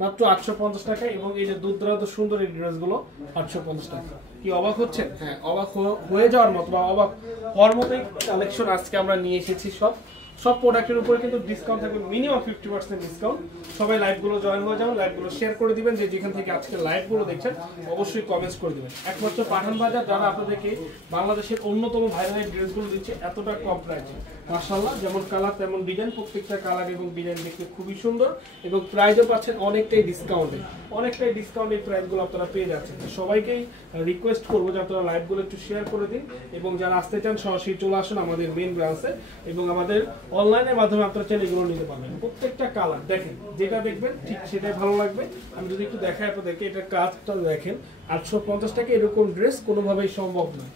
মাত্র 850 টাকা। এবং এই যে দুধরাত সুন্দর এই ড্রেসগুলো 850 টাকা। কি অবাক হচ্ছেন? হ্যাঁ, অবাক হয়ে যাওয়ার মতো বা অবাক হওয়ার মতোই কালেকশন আজকে আমরা নিয়ে এসেছি। সব প্রোডাক্টের উপরে কিন্তু ডিসকাউন্ট থাকবে, মিনিমাম 50% ডিসকাউন্ট। সবাই লাইভগুলো জয়েন হয়ে যাবেন, লাইভগুলো শেয়ার করে দিবেন। যে যেখান থেকে আজকে লাইভগুলো দেখছেন অবশ্যই কমেন্টস করে দিবেন। একমাত্র পাঠান বাজার যারা আপনাদেরকে বাংলাদেশের অন্যতম ভাইরাল ড্রেসগুলো দিচ্ছে এতটা কম প্রাইসে। মাশাআল্লাহ, যেমন কালার তেমন ডিজাইন, প্রত্যেকটা কালার এবং ডিজাইন দেখতে খুবই সুন্দর এবং প্রাইসও পাচ্ছেন অনেকটাই ডিসকাউন্টে। অনেকটাই ডিসকাউন্ট এই প্রাইসগুলো আপনারা পেয়ে যাচ্ছেন। সবাইকেই রিকোয়েস্ট করবো যে আপনারা লাইভগুলো একটু শেয়ার করে দিন এবং যারা আসতে চান সরাসরি চলে আসুন আমাদের মেইন ব্রাঞ্চে এবং আমাদের অনলাইনের মাধ্যমে আপনারা চাইলে এগুলো নিতে পারবেন। প্রত্যেকটা কালার দেখেন, যেটা দেখবেন ঠিক সেটাই ভালো লাগবে। আমি যদি একটু দেখাই আপনাদেরকে, এটার কাজটা দেখেন। 850 টাকা এরকম ড্রেস কোনোভাবেই সম্ভব নয়।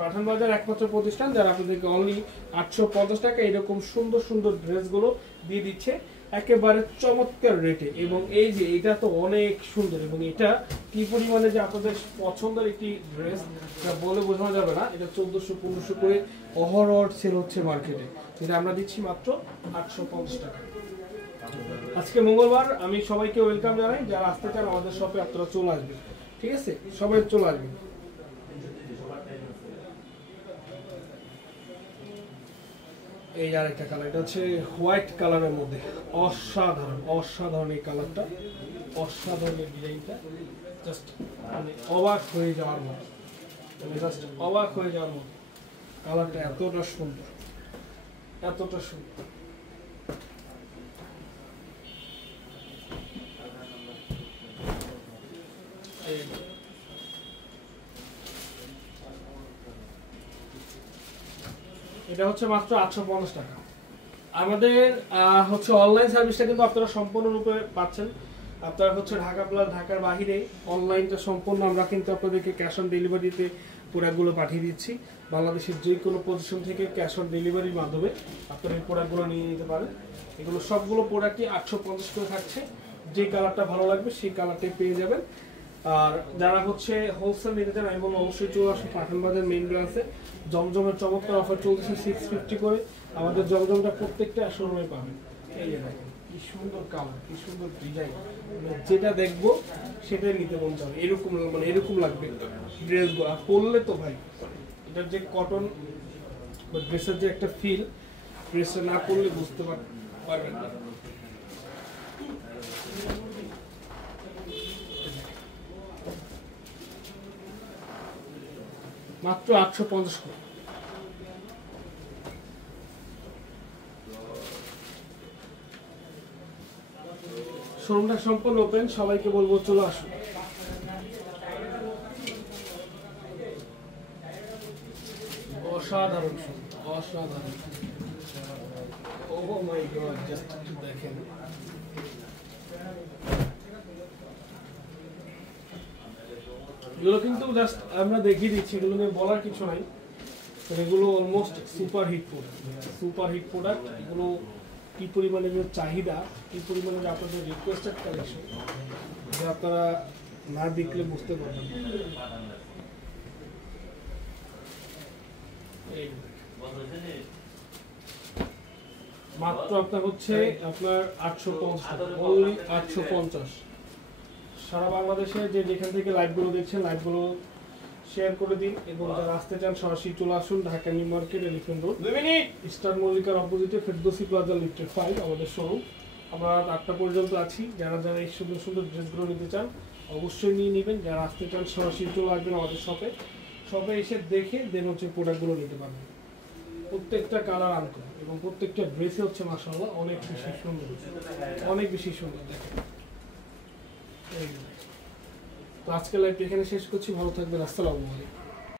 পাঠান বাজার একমাত্র প্রতিষ্ঠান যারা আপনাদেরকে অনলি 850 টাকা এরকম সুন্দর সুন্দর ড্রেসগুলো দিয়ে দিচ্ছে একেবারে চমৎকার রেটে। এবং এই যে এটা তো অনেক সুন্দর এবং এটা কি পরিমাণে যে আপনাদের পছন্দের একটি ড্রেস বলে বোঝানো যাবে না। এটা 1400-1500 করে অহরহ সেল হচ্ছে মার্কেটে, যেটা আমরা দিচ্ছি মাত্র 850 টাকা। আজকে মঙ্গলবার, আমি সবাইকে ওয়েলকাম জানাই। যারা আসতে চান আমাদের শপে আপনারা চলে আসবেন, ঠিক আছে? সবাই চলে আসবেন। এই আরেকটা কালার, এটা হচ্ছে হোয়াইট কালারের মধ্যে অসাধারণ অসাধারণ এই কালারটা, অসাধারণ এই ডিজাইনটা, জাস্ট মানে অবাক হয়ে যাওয়ার মতো, জাস্ট অবাক হয়ে যাওয়ার মতো। কালারটা এতটা সুন্দর, এতটা সুন্দর। এটা হচ্ছে মাত্র 850 টাকা। আমাদের হচ্ছে অনলাইন সার্ভিসটা কিন্তু আপনারা সম্পূর্ণরূপে পাচ্ছেন। আপনারা হচ্ছে ঢাকা প্লাস ঢাকার বাহিরে অনলাইনটা সম্পূর্ণ আমরা কিন্তু আপনাদেরকে ক্যাশ অন ডেলিভারিতে প্রোডাক্টগুলো পাঠিয়ে দিচ্ছি। বাংলাদেশের যে কোনো পজিশন থেকে ক্যাশ অন ডেলিভারির মাধ্যমে আপনারা এই প্রোডাক্টগুলো নিয়ে নিতে পারেন। এগুলো সবগুলো প্রোডাক্টই 850 করে থাকছে। যে কালারটা ভালো লাগবে সেই কালারটাই পেয়ে যাবেন। আর যারা হচ্ছে হোলসেল নিতে চান আমি বলবো অবশ্যই চলে আসুন পাঠান বাজার মেইন ব্রাঞ্চে। জমজমের চমৎকার অফার চলছে 650 করে। আমাদের জমজমটা প্রত্যেকটা শোরুমে পাবেন। এই যে দেখেন কি সুন্দর কালার, কি সুন্দর ডিজাইন, যেটা দেখবো সেটাই নিতে মন চাবে। এরকম মানে এরকম লাগবে ড্রেসগুলো আর পরলে তো ভাই, এটার যে কটন বা ড্রেসের যে একটা ফিল, ড্রেসটা না পরলে বুঝতে পারবেন না। মাত্র 850 করে। শোরুমটা সম্পূর্ণ ওপেন, সবাইকে বলবো চলে আসুন। অসাধারণ সুন্দর, অসাধারণ। ওহ মাই গড, জাস্ট একটু দেখেন। এগুলো কিন্তু জাস্ট আমরা দেখিয়ে দিচ্ছি, এগুলো নিয়ে বলার কিছু নাই। এগুলো almost super hit product, super hit product. এগুলো কি পরিমাণে যে চাহিদা, কি পরিমাণে যে আপনাদের রিকোয়েস্টেড কালেকশন, যে আপনারা না দেখলে বুঝতে পারবেন। মাত্র আপনার হচ্ছে আপনার 850 টাকা, অনলি 850। সারা বাংলাদেশে যে যেখান থেকে লাইভগুলো দেখছেন লাইভগুলো শেয়ার করে দিন এবং যারা আসতে চান সরাসরি চলে আসুন Dhaka New Market Elephant Road Star মল্লিকার অপোজিটে ফেরদৌসি প্লাজা লিফটেড 5 আমাদের শোরুম। আমরা 8টা পর্যন্ত আছি। যারা যারা এই সুন্দর সুন্দর ড্রেসগুলো নিতে চান অবশ্যই নিয়ে নেবেন। যারা আসতে চান সরাসরি চলে আসবেন আমাদের শপে, শপে এসে দেখে দেন হচ্ছে প্রোডাক্টগুলো নিতে পারবেন। প্রত্যেকটা কালার আনকো এবং প্রত্যেকটা ড্রেসে হচ্ছে মাশাআল্লাহ অনেক বেশি সুন্দর, অনেক বেশি সুন্দর। দেখেন তো আজকে লাইভ এখানে শেষ করছি। ভালো থাকবেন, আসসালামু আলাইকুম।